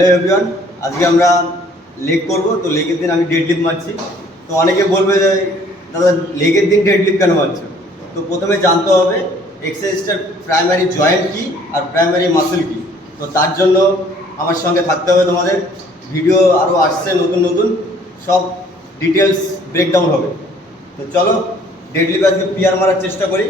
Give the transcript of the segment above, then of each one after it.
Hello everyone, আজকে আমরা leg করব। তো লেগের দিন আমি ডেডলিফট মারছি। তো অনেকে বলবে যে দাদা লেগের দিন ডেডলিফট কেন মারছো? তো প্রথমে জানতে হবে এক্সারসাইজটার প্রাইমারি জয়েন্ট কী আর প্রাইমারি মাসেল কী। তো তার জন্য আমার সঙ্গে থাকতে হবে তোমাদের। ভিডিও আরও আসছে নতুন নতুন, সব ডিটেলস ব্রেকডাউন হবে। তো চলো ডেডলিফট আজকে পিআর মারার চেষ্টা করি।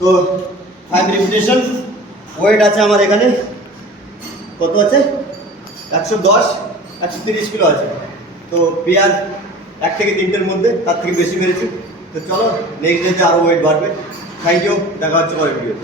তো 5 রিপিটেশন। ওয়েট আছে আমার এখানে, কত আছে? 110 130 কিলো আছে। তো পেয়ার 1 থেকে 3টের মধ্যে, তার থেকে বেশি মেরেছি। তো চলো নেক্সট ডেতে আরও ওয়েট বাড়বে। থ্যাংক ইউ, দেখা হচ্ছে পরের ভিডিও।